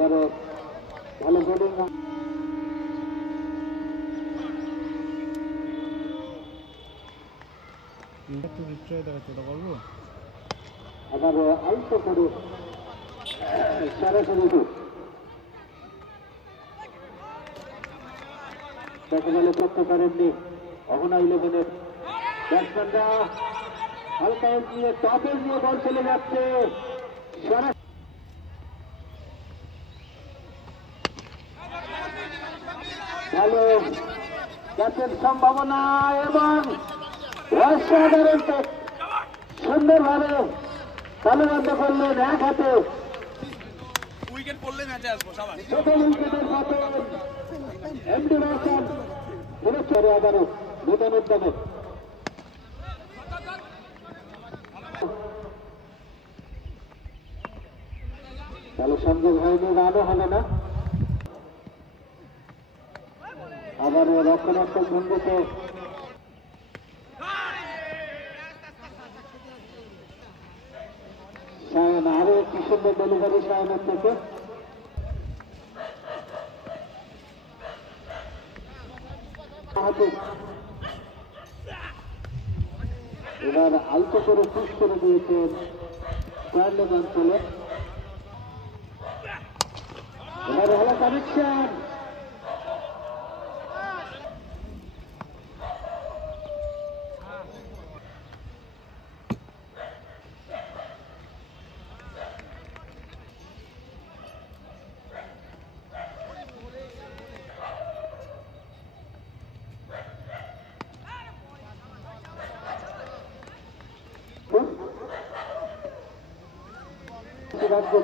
এবারে ভালো বোলিং একটু রিট্রাই দেখাচ্ছে ওটা করবো আবার অল্প করে সরাসরি দেখা গেলে করতে পারেননি অহনা ইলেভেনের ব্যাটসম্যানরা হালকা নিয়ে টপের নিয়ে বল চলে যাচ্ছে ভালো ক্যাচের সম্ভাবনা এবং অসাধারণ সুন্দরভাবে তালুবদ্ধ করলেন এক হাতে উইকেট পড়লে ম্যাচে আসবো সবাই সকল উইকেটের পতন এমডি রহমান পুরস্কারে আবারও নূতন উদ্যমে তাহলে সংযোগ হয়নি রানও হবে না আবার রক্ষণাত্মক ভঙ্গিতে সায়ন আরো একটি সুন্দর ডেলিভারি সায়নের থেকে এবার আলতো করে পুশ করে দিয়েছেন কয়েক অঞ্চলে এবার ভালো কানেকশন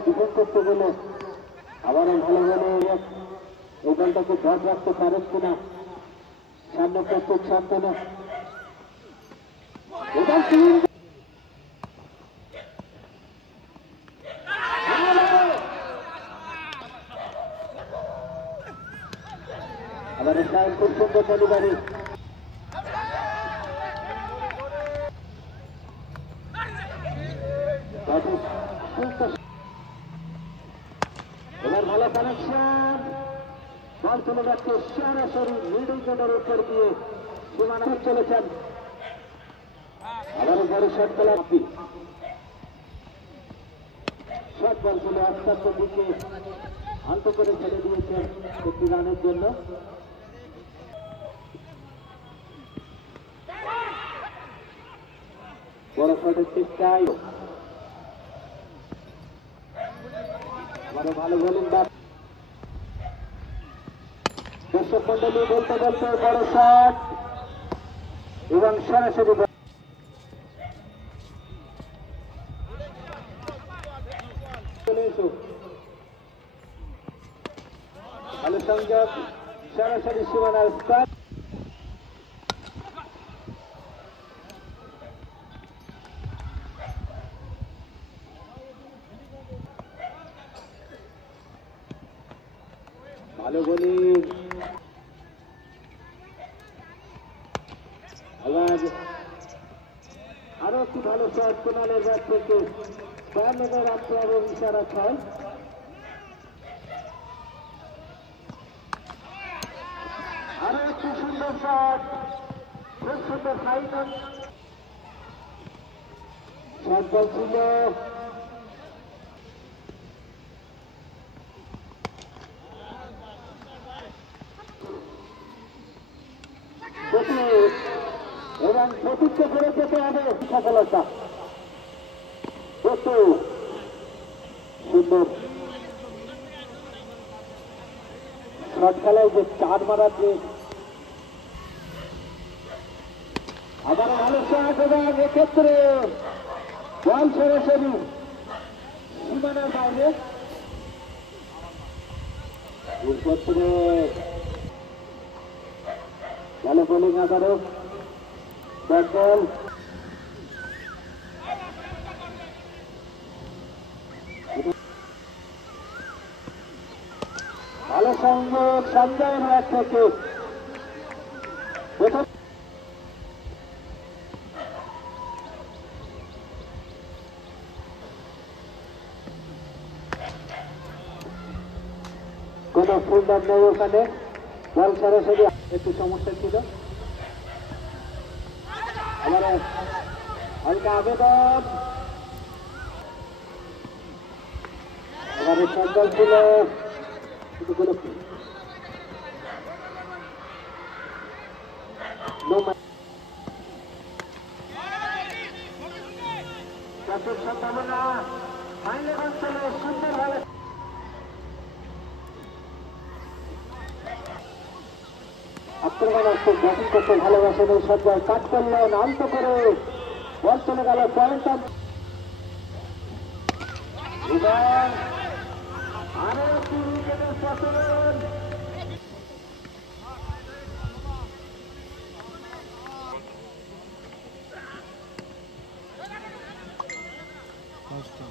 ডিফেন্ড করতে গেলে আবারও ভালো ভালো এই দলটাকে ধর রাখতে পারেন কিনা সামনে প্রত্যেক সান্ত্বনা আবার খুব সুন্দর ডেলিভারি এবার ভালো কানেকশন বল চলে যাচ্ছে সরাসরি মিড উইকেটের উপর দিয়ে সীমানা চলেছেন আবার বড় শট খেলা শট বল চলে আস্তে আস্তে দিকে আলতো করে ফেলে দিয়েছেন একটি রানের জন্য বড় শটের চেষ্টায় আবারও ভালো বোলিং ব্যাট দর্শক মন্ডলী বলতে বলতে বড় শট এবং সরাসরি চলে এসো ভালো সংযোগ সরাসরি সীমানার স্কোয়ার ভালো বোলিং আবার আরো একটি ভালো শট কুনালের ব্যাট থেকে 52 রান এবং ইশারা 6 আরো একটি সুন্দর শট খুব সুন্দর ফাইনাল শট বল ছিল এবং প্রতিষ্ঠা করে যেতে হবে সফলতা কত সুন্দর শট খেলায় যে 4 মারাতে আবার ভালো শট এবং এক্ষেত্রে বল সরাসরি সীমানার বাইরে এক্ষেত্রে ভালো বোলিং আবারও ব্যাট বল ভালো সংযোগ সঞ্জয়ের ব্যাট থেকে প্রথম কোনো ফিল্ডার নেই ওখানে, বল সরাসরি একটু সমস্যা ছিল। আবার হালকা আবেদন, এবারে সন্দেহ ছিল কিন্তু কোনো সম্ভাবনা ফাইনাল অঞ্চলে সুন্দরভাবে আক্রমণাত্মক ব্যাটিং করতে ভালোবাসেন এই সজ্জায় কাট করলেন আন্ত করে বল চলে গেল পয়েন্ট। আরো একটি উইকেটের প্রচলন, পাঁচটা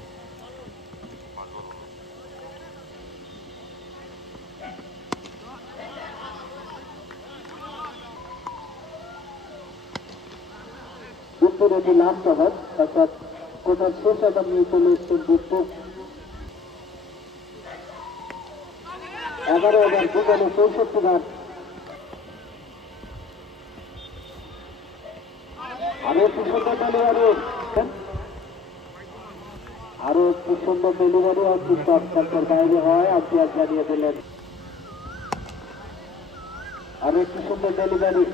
উত্তর এটি লাস্ট ওভার, অর্থাৎ কোটার শেষ ওভার নিয়ে চলে এসছেন বুদ্ধ। 11 ওভার 2 বলে 64 রান। আরো একটি সুন্দর ডেলিভারি, আরো একটি সুন্দর ডেলিভারি আর কিন্তু আপনার বাইরে হয়, আম্পায়ার জানিয়ে দিলেন। আরো একটি সুন্দর ডেলিভারি,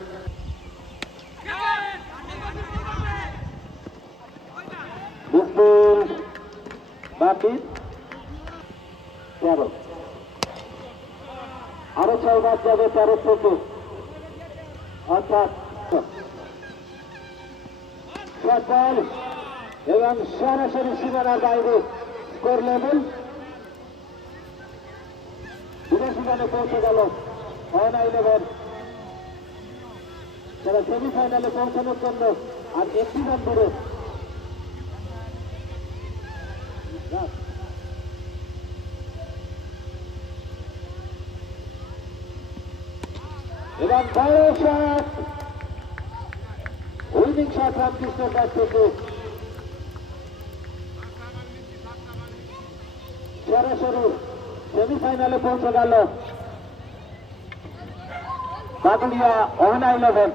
বাকি 13, আরো 6 বাদ যাবে 13 থেকে, অর্থাৎ বল এবং সরাসরি সীমানার বাইরে স্কোর লেভেল বিদেশি গানে পৌঁছে গেল 11 যারা সেমিফাইনালে পৌঁছানোর জন্য আর একটি রান দূরে। এবং বড় শট, উইনিং শট রামকৃষ্ণের কাছ থেকে সরাসরি সেমিফাইনালে পৌঁছে গেল বাগুলিয়া 11।